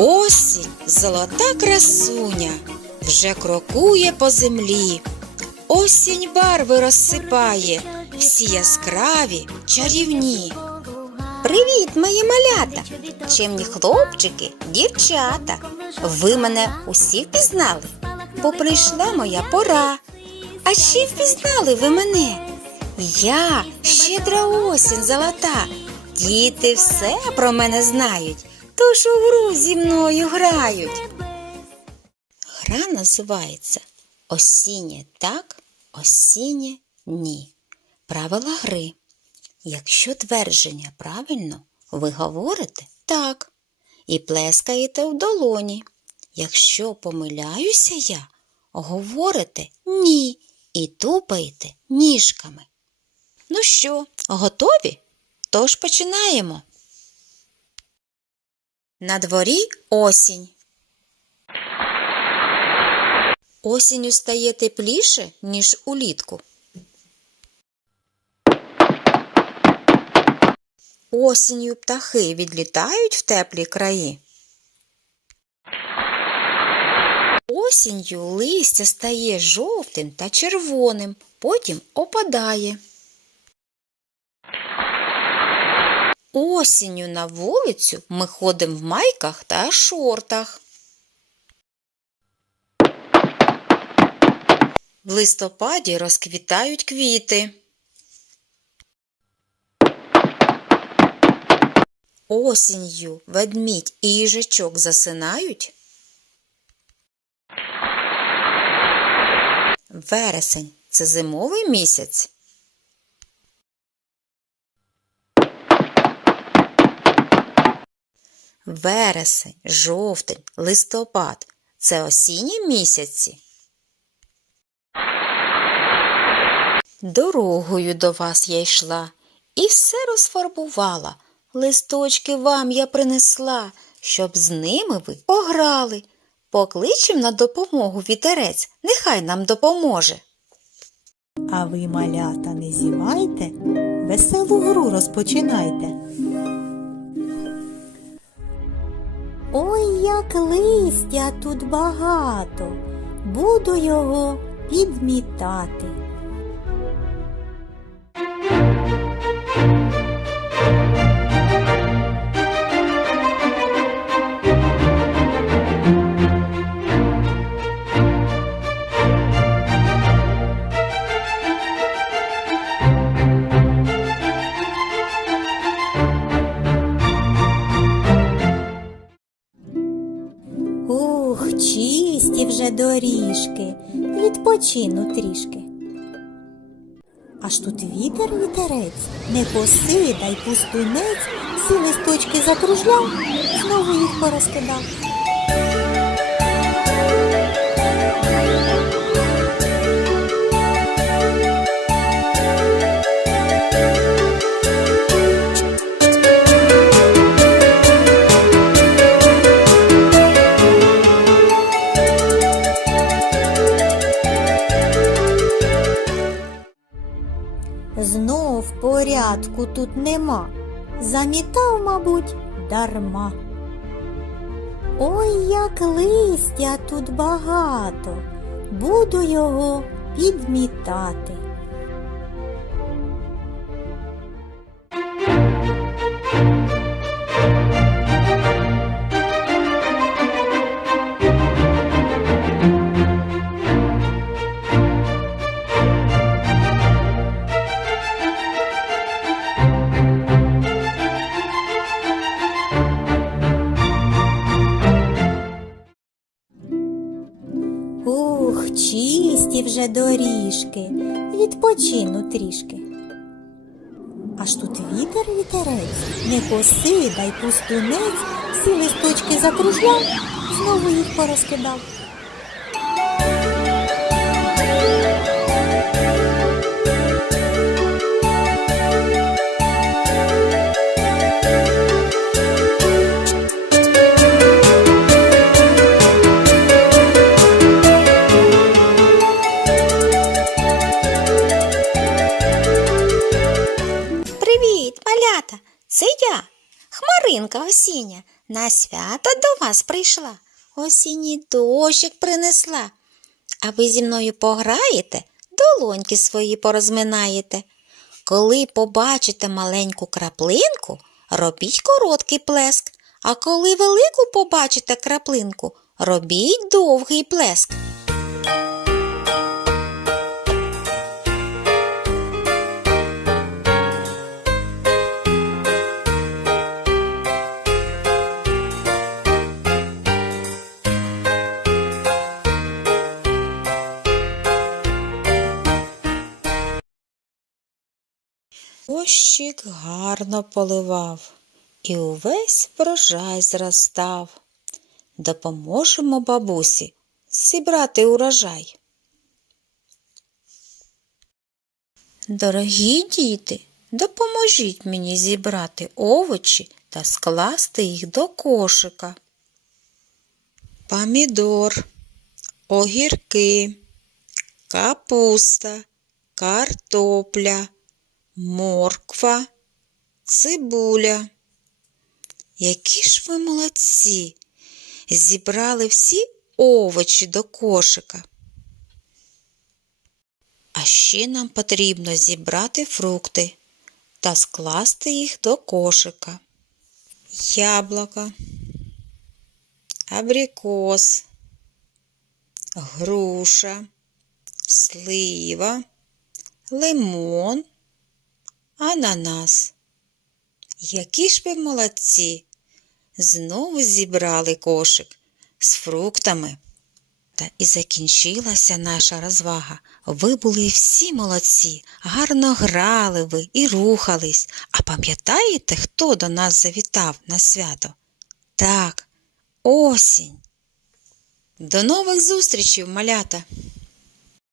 Осінь, золота красуня, вже крокує по землі. Осінь барви розсипає, всі яскраві, чарівні. Привіт, мої малята! Чимні хлопчики, дівчата. Ви мене усі впізнали, бо прийшла моя пора. А ще впізнали ви мене. Я щедра осінь золота. Діти все про мене знають, тож у гру зі мною грають. Гра називається Осіннє так, осіннє ні. Правила гри. Якщо твердження правильно, ви говорите так і плескаєте в долоні. Якщо помиляюся я, говорите ні і тупаєте ніжками. Ну що, готові? Тож починаємо. На дворі осінь. Осінню стає тепліше, ніж улітку. Осінню птахи відлітають в теплі краї. Осінню листя стає жовтим та червоним, потім опадає. Осінню на вулицю ми ходимо в майках та шортах. В листопаді розквітають квіти. Осінню ведмідь і їжачок засинають. Вересень це зимовий місяць. Вересень, жовтень, листопад це осінні місяці. Дорогою до вас я йшла і все розфарбувала. Листочки вам я принесла, щоб з ними ви пограли. Покличем на допомогу вітерець, нехай нам допоможе. А ви, малята, не зівайте, веселу гру розпочинайте. Ой, як листя тут багато, буду його підмітати. Ух, чисті вже доріжки, відпочину трішки. Аж тут вітер вітерець, не посидай пустунець, всі листочки закружляв, знову їх порозкидав. Порядку тут нема, замітав, мабуть, дарма. Ой, як листя тут багато, буду його підмітати. Вже доріжки, відпочину трішки. Аж тут вітер вітерець, не коси, дай пустунець, всі листочки закружляв, знову їх порозкидав. Привіт, малята! Це я, хмаринка осіння. На свято до вас прийшла, осінній дощик принесла. А ви зі мною пограєте, долоньки свої порозминаєте. Коли побачите маленьку краплинку, робіть короткий плеск, а коли велику побачите краплинку, робіть довгий плеск. Дощик гарно поливав і увесь врожай зростав. Допоможемо бабусі зібрати урожай. Дорогі діти, допоможіть мені зібрати овочі та скласти їх до кошика. Помідор, огірки, капуста, картопля, морква, цибуля. Які ж ви молодці! Зібрали всі овочі до кошика. А ще нам потрібно зібрати фрукти та скласти їх до кошика. Яблуко, абрикос, груша, слива, лимон, ананас. Які ж ви молодці! Знову зібрали кошик з фруктами. Та і закінчилася наша розвага. Ви були всі молодці, гарно грали ви і рухались. А пам'ятаєте, хто до нас завітав на свято? Так, осінь. До нових зустрічей, малята!